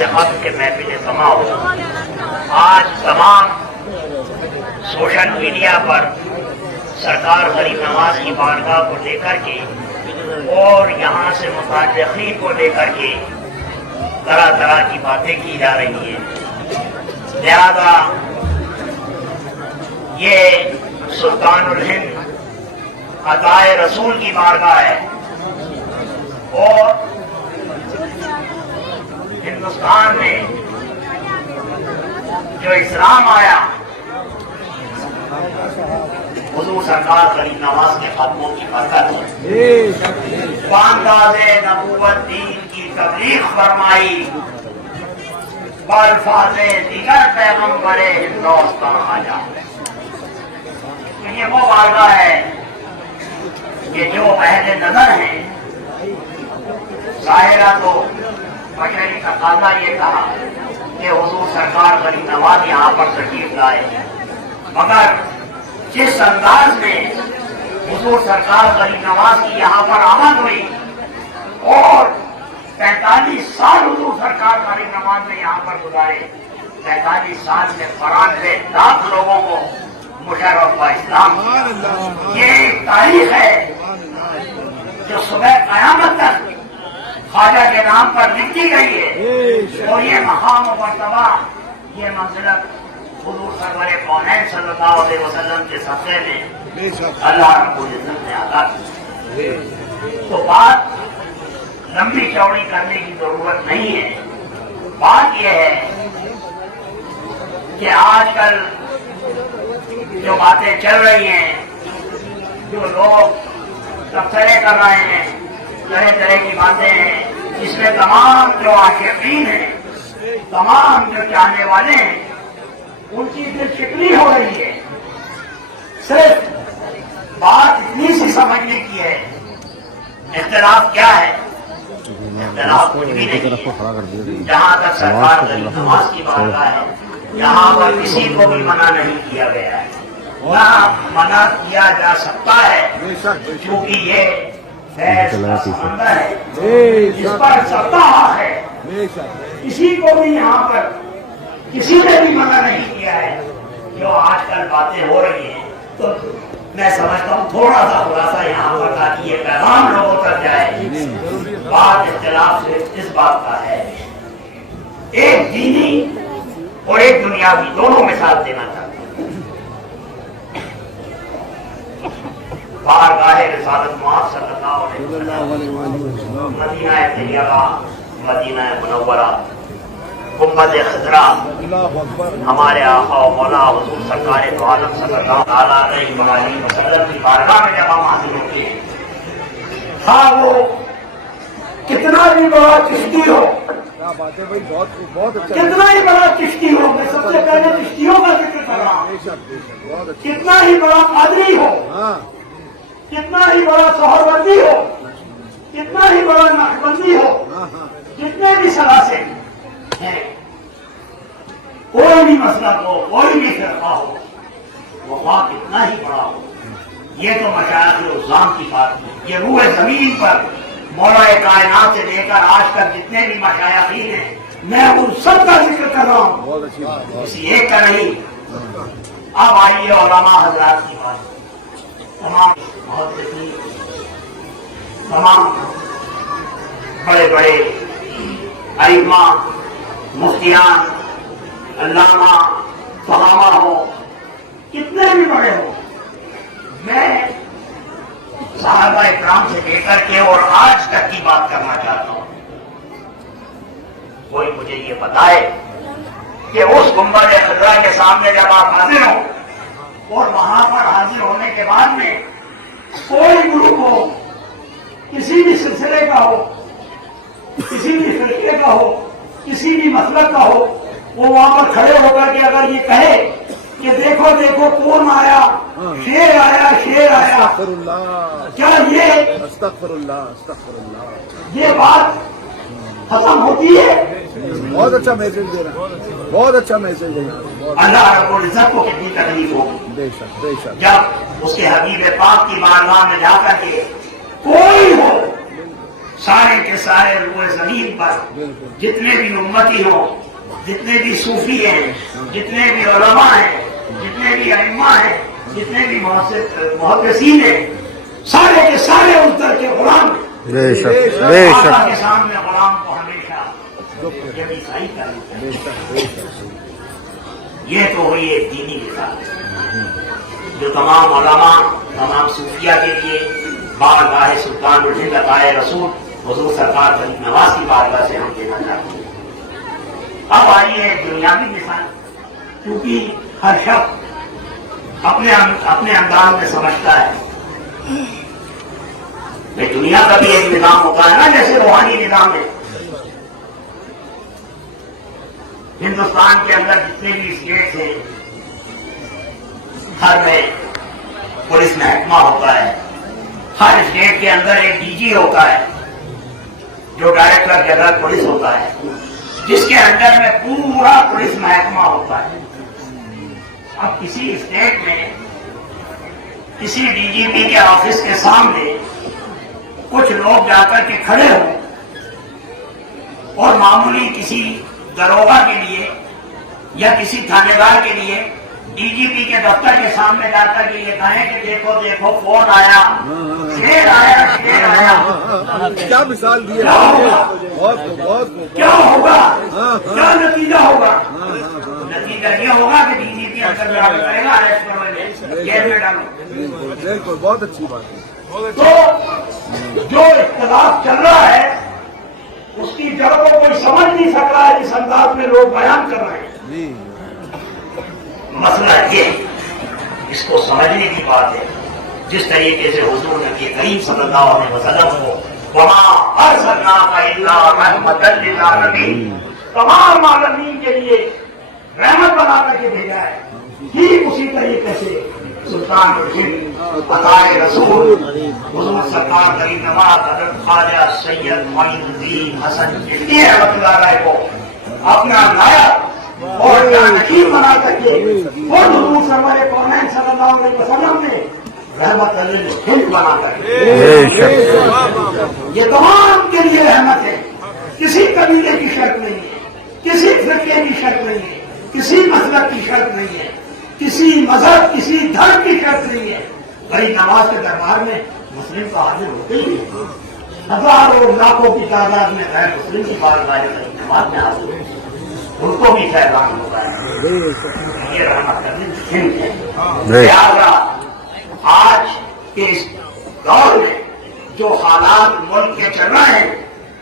سے قبل کے محفل سما ہو، آج تمام سوشل میڈیا پر سرکار غریب نواز کی بارگاہ کو لے کر کے اور یہاں سے متعلقین کو لے کر کے طرح طرح کی باتیں کی جا رہی ہیں، لہذا یہ سلطان الہند عطائے رسول کی بارگاہ ہے اور ہندوستان میں جو اسلام آیا حضور سرکار غریب نواز کے خاتموں کی برکت ہے، بانداز نبوت دین کی تبلیغ فرمائی، بالفاظ دیگر پیغمبر ہندوستان آجا۔ یہ وہ بارگاہ ہے کہ جو اہل نظر ہیں، ظاہرہ تو بشری تقاضا یہ کہا کہ حضور سرکار غریب نواز یہاں پر تشریف لائے، مگر جس انداز میں حضور سرکار غریب نواز کی یہاں پر آمد ہوئی اور 45 سال حضور سرکار غریب نواز نے یہاں پر گزارے، 45 سال میں 92 لاکھ لوگوں کو مشرف کا اسلام کیا۔ یہ ایک تاریخ ہے جو صبح قیامت تک خواجہ کے نام پر لکھی گئی ہے، اور یہ مقام و مرتبہ، یہ منزلت حضور سرور کونین صلی اللہ علیہ وسلم کے صدقے میں اللہ رب العزت نے عطا کی۔ تو بات لمبی چوڑی کرنے کی ضرورت نہیں ہے، بات یہ ہے کہ آج کل جو باتیں چل رہی ہیں، جو لوگ تبصرے کر رہے ہیں، طرح طرح کی باتیں ہیں، اس میں تمام جو عاشقین ہیں، تمام جو چاہنے والے ہیں، ان کی دل شکنی ہو رہی ہے۔ صرف بات اتنی سی سمجھنے کی ہے، اختلاف کیا ہے؟ اختلاف کچھ بھی نہیں ہے۔ جہاں تک سرکار غریب نواز کی بارگاہ ہے، یہاں پر کسی کو بھی منع نہیں کیا گیا ہے، نہ منع کیا جا سکتا ہے، کیونکہ یہ فیض کا سمندر ہے جس پر ستا ہے، کسی کو بھی یہاں پر کسی نے بھی منع نہیں کیا ہے۔ جو آج کل باتیں ہو رہی ہیں، تو میں سمجھتا ہوں تھوڑا سا خلاصہ یہاں پر تاکہ یہ پیغام لوگوں تک جائے۔ بات اختلاف سے اس بات کا ہے، ایک دینی اور ایک دنیاوی دونوں مثال دینا چاہتا ہوں۔ بارگاہ رسالت مآب صلی اللہ علیہ وسلم، مدینہ طیبہ، مدینہ منورہ، گنبد خضرا، ہمارے آقا و مولا حضور سرکار دو عالم صلی اللہ علیہ وسلم کی بارگاہ میں جب ہم حاضر ہوتے ہیں، ہاں وہ کتنا بھی بڑا چشتی ہو، کتنا ہی بڑا چشتی ہو، میں سب سے پہلے چشتیوں کا ذکر کر رہا ہوں، کتنا ہی بڑا قادری ہو، کتنا ہی بڑا سہروردی ہو، کتنا ہی بڑا نقشبندی ہو، جتنے بھی سلاسل ہیں، کوئی بھی مسلک ہو، کوئی بھی فرقہ ہو، وہ خواہ کتنا ہی بڑا ہو، یہ تو مشائخ عظام کی بات ہے۔ یہ روح زمین پر مولا کائنات سے لے کر آج تک جتنے بھی مشائخین ہیں، میں ان سب کا ذکر کر رہا ہوں، کسی ایک کا نہیں۔ اب آئیے علماء حضرات کی بات، تمام محدثین، تمام بڑے بڑے ائمہ، مفتیان، علامہ، فقہا ہو، کتنے بھی بڑے ہو، میں صحابہ اکرام سے لے کر کے اور آج تک کی بات کرنا چاہتا ہوں۔ کوئی مجھے یہ بتائے کہ اس گنبد خضرا کے سامنے جب آپ حاضر ہو اور وہاں پر حاضر ہونے کے بعد میں کوئی گروپ ہو، کسی بھی سلسلے کا ہو، کسی بھی فرقے کا ہو، کسی بھی مسلک کا ہو، وہ وہاں پر کھڑے ہو کر کے اگر یہ کہے کہ دیکھو دیکھو کون آیا، شیر آیا، شیر آیا، کیا یہ استغفر اللہ استغفر اللہ، یہ بات ختم ہوتی ہے؟ بہت اچھا میسج دے رہا ہے، بہت اچھا میسج دے رہا ہے۔ اللہ رب العزت کو کتنی تکلیف ہوگی بے شک بے شک، جب اس کے حبیب پاک کی بارگاہ میں جا کر کے کوئی ہو، سارے کے سارے روئے زمین پر جتنے بھی امتی ہوں، جتنے بھی صوفی ہیں، جتنے بھی علماء ہیں، جتنے بھی ائمہ ہیں، جتنے بھی محدثین ہیں، سارے کے سارے اس در کے غلام ہیں۔ بے شک بے آقا شک کے سامنے غلام کو ہمیشہ جب عیسائی کرنا ہے۔ یہ تو ہوئی ایک دینی مثال جو تمام علماء، تمام صوفیہ کے لیے بارگاہ سلطان الہند عطائے رسول حضور سرکار غریب نواز کی بارگاہ سے ہم دینا چاہتے ہیں۔ اب آئیے ایک دنیاوی مثال، کیونکہ ہر شخص اپنے انداز میں سمجھتا ہے کہ دنیا کا بھی ایک نظام ہوتا ہے نا، جیسے روحانی نظام ہے۔ ہندوستان کے اندر جتنے بھی اسٹیٹس ہیں، ہر میں پولیس محکمہ ہوتا ہے، ہر اسٹیٹ کے اندر ایک ڈی جی ہوتا ہے جو ڈائریکٹر جنرل پولیس ہوتا ہے، جس کے انڈر میں پورا پولیس محکمہ ہوتا ہے۔ اب کسی اسٹیٹ میں کسی ڈی جی پی کے آفس کے سامنے کچھ لوگ جا کر کے کھڑے ہوں اور معمولی کسی داروغہ کے لیے یا کسی تھانے دار کے لیے ڈی جی پی کے دفتر کے سامنے جا کر کے یہ کہیں کہ دیکھو دیکھو فون آیا، شیر آیا، شیر آیا، کیا مثال دی ہے، کیا ہوگا؟ بہت کیا ہوگا؟ کیا نتیجہ ہوگا؟ نتیجہ یہ ہوگا کہ ڈی جی پی اندر جا کر کرے گا، اریسٹ کرو، جیل میں ڈالو۔ بالکل بہت اچھی بات ہے۔ تو جو اختلاف چل رہا ہے اس کی جڑ کو کوئی سمجھ نہیں سک رہا ہے، جس انداز میں لوگ بیان کر رہے ہیں۔ مسئلہ یہ اس کو سمجھنے کی بات ہے، جس طریقے سے حضور نبی کریم صلی اللہ علیہ وسلم کو وَمَا أَرْسَلْنَاكَ إِلَّا رَحْمَةً لِّلْعَالَمِينَ، تمام عالمین کے لیے رحمت بنا کر کے بھیجا ہے۔ ٹھیک اسی طریقے سے سلطان الہند عطائے رسول حضور سرکار غریب نواز حضرت خواجہ سید معین الدین حسن چشتی رحمۃ اللہ علیہ کو اپنا نائب اور نقیب بنا کر کے اور حضور سرور کونین صلی اللہ علیہ وسلم نے رحمت للہند بنا کر کے یہ تمام کے لیے رحمت ہے۔ کسی قبیلے کی شرط نہیں ہے، کسی فرقے کی شرط نہیں ہے، کسی مسلک کی شرط نہیں ہے، کسی مذہب کسی دھرم کی شرط نہیں ہے۔ غریب نواز کے دربار میں مسلم تو حاضر ہوتے ہی ہیں، ہزاروں لاکھوں کی تعداد میں غیر مسلم کی بارگاہ غریب نواز میں حاضر ہوتے ہیں، ان کو بھی فیضان ہوتا ہے۔ یہ رحمت ہند ہے۔ لہٰذا آج کے اس دور میں جو حالات ملک کے چل رہے ہیں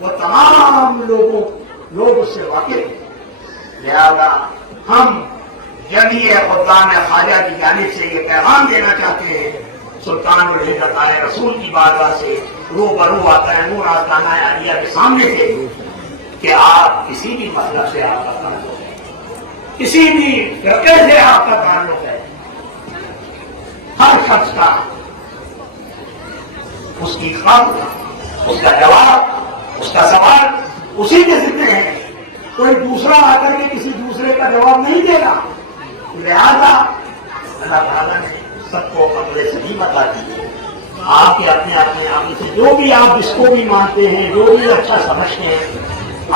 وہ تمام لوگ اس سے واقف ہیں۔ لہذا ہم جمیع خدام خواجہ کی جانب سے یہ پیغام دینا چاہتے ہیں، سلطان الہند عطائے رسول کی بارگاہ سے روبرو آتا ہے نور آستانہ عالیہ کے سامنے سے، کہ آپ کسی بھی مسلک سے آپ کا تعلق ہے، کسی بھی فرقے سے آپ کا تعلق ہے، ہر شخص کا اس کی خبر، اس کا جواب، اس کا سوال اسی کے ذمہ ہے۔ کوئی دوسرا آ کر کے کسی دوسرے کا جواب نہیں دے گا۔ لہذا اللہ تعالیٰ نے سب کو اپنے صحیح بتا دیے، آپ کے اپنے آپ سے جو بھی آپ اس کو بھی مانتے ہیں، جو بھی اچھا سمجھتے ہیں،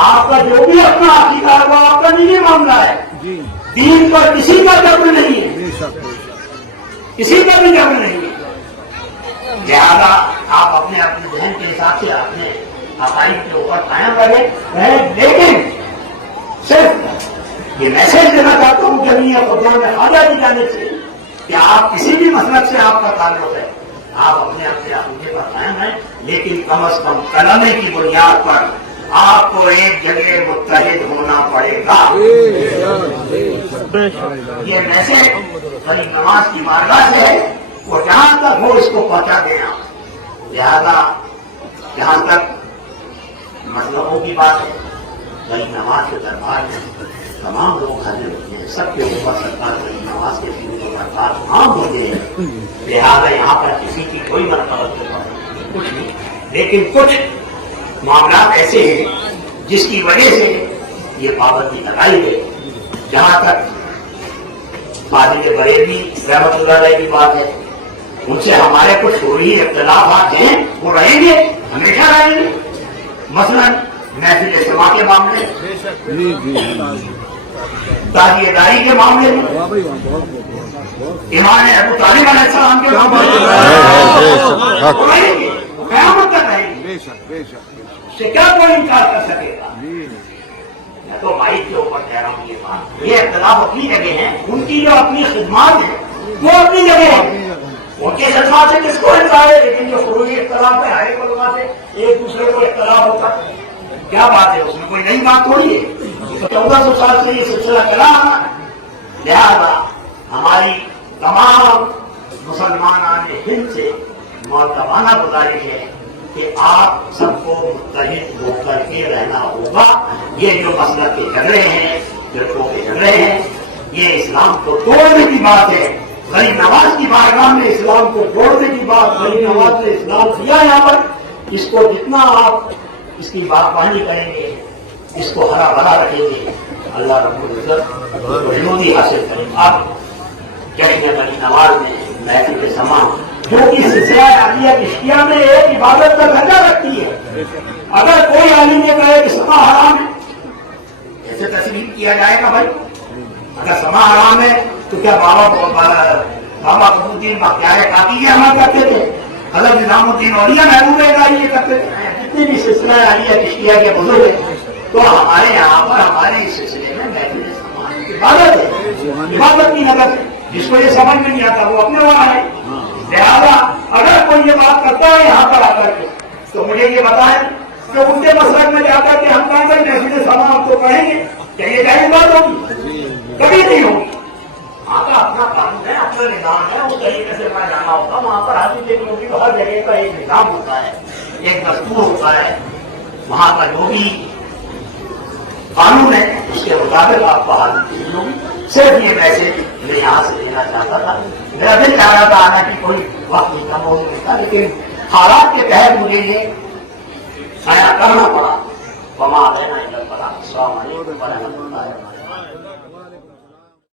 آپ کا جو بھی اپنا عقیدہ ہے وہ آپ کا نہیں معاملہ ہے۔ دین پر کسی کا جبر نہیں ہے، کسی کا بھی جبر نہیں ہے۔ لہٰذا آپ اپنے ذہن کے حساب سے اپنے عقائد کے اوپر قائم رہیں، لیکن صرف یہ میسج دینا چاہتا ہوں جمیع خدام خواجہ کی جانب سے کہ آپ کسی بھی مسلک سے آپ کا تعلق ہے، آپ اپنے عقیدے پر قائم ہیں، لیکن کم از کم کلمے کی بنیاد پر آپ کو ایک جگہ متحد ہونا پڑے گا۔ یہ میسج غریب نواز کی بارگاہ سے ہے، وہ جہاں تک ہو اس کو پہنچا دینا۔ لہذا جہاں تک مطلبوں کی بات ہے، غریب نواز کے دربار میں تمام لوگ حاضر ہوتے ہیں، سب کے اوپر سرکار غریب نواز کے دربار عام ہو گئے ہیں۔ لہٰذا یہاں پر کسی کی کوئی مرتبت نہیں، کچھ نہیں، لیکن کچھ معاملات ایسے ہیں جس کی وجہ سے یہ پابندی لگائی گئی۔ جہاں تک فاضل بریلوی رحمۃ اللہ علیہ کی بات ہے، ان سے ہمارے کچھ تھوڑی اختلافات ہیں، وہ رہیں گے، ہمیشہ رہیں گے، مثلاً محفل سما کے معاملے، جی جی تازیہ داری کے معاملے میں، واہ بھائی واہ، بہت بہت امام ابو طالب علیہ السلام کے کیا معاملے بات وہ رہیں گے، قیامت تک رہیں گے، بے شک بے شک اس سے کیا کوئی انکار کر سکے گا؟ جی میں تو مائک کے اوپر کہہ رہا ہوں یہ بات، یہ اختلاف اپنی جگہ ہے، ان کی جو اپنی خدمات ہیں وہ اپنی جگہ ہے، ان کے خدمات سے کس کو انکار ہے، لیکن جو فروعی اختلاف ہے ہر ایک علماء سے ایک دوسرے کو اختلاف ہوتا ہے، کیا بات ہے، اس میں کوئی نئی بات تھوڑی ہے، 1400 سال سے یہ سلسلہ چلا آ رہا ہے۔ لہذا ہماری تمام مسلمان ہند سے معتبانہ گزارش ہے کہ آپ سب کو متحد ہو کر کے رہنا ہوگا۔ یہ جو مسلک کے جھگڑے ہیں، فرقوں کے جھگڑے ہیں، یہ اسلام کو توڑنے کی بات ہے۔ غریب نواز کی بارگاہ میں اسلام کو توڑنے کی بات، غریب نواز نے اسلام دیا یہاں پر، اس کو جتنا آپ اس کی باغبانی کریں گے، اس کو ہرا بھرا رکھیں گے، اللہ رب العزت وجودی حاصل کریں گے۔ اب جشن غریب نواز میں محفل سما جو کہ سلسلہ عالیہ عشقیہ میں ایک عبادت کا درجہ رکھتی ہے، اگر کوئی عالم نے کہے کہ سما حرام ہے، ایسے تسلیم کیا جائے گا بھائی؟ اگر سما حرام ہے تو کیا بابا قطب الدین بختیار کاکی یہ عمل کرتے تھے؟ حضرت نظام الدین اولیاء محبوب الہی یہ کرتے تھے؟ جتنے بھی سلسلہ عالیہ عشقیہ کے بزرگ ہیں، تو ہمارے یہاں پر ہمارے اس سلسلے میں محفل سما عبادت ہے، عبادت کی نظر ہے۔ جس کو یہ سمجھ میں نہیں آتا وہ اپنے وہاں ہے۔ لہٰذا اگر کوئی یہ بات کرتا ہے یہاں پر آ کر کے تو مجھے یہ بتائیں کہ ان کے مسلک میں جا کر کے ہم کہاں پر محفل سما ہم تو کہیں گے کہ یہ جائز بات ہوگی؟ کبھی نہیں ہوگی۔ وہاں کا اپنا قانون ہے، اپنا نظام ہے، اس طریقے سے وہاں جانا ہوگا۔ وہاں پر حاضری دیکھنی ہوگی تو ہر جگہ کا ایک نظام ہوتا ہے، ایک دستور ہوتا ہے، وہاں کا جو بھی قانون ہے اس کے مطابق آپ کو حاضری دینی ہوگی۔ صرف یہ میسج میں یہاں سے دینا چاہتا تھا، میرا دل چاہ رہا تھا آنا کی کوئی وقت نہیں کم ہو سکتا، لیکن حالات کے تحت مجھے یہ بیان کرنا پڑا۔ وما علینا الا البلاغ۔ السلام علیکم ورحمۃ اللہ وبرکاتہ۔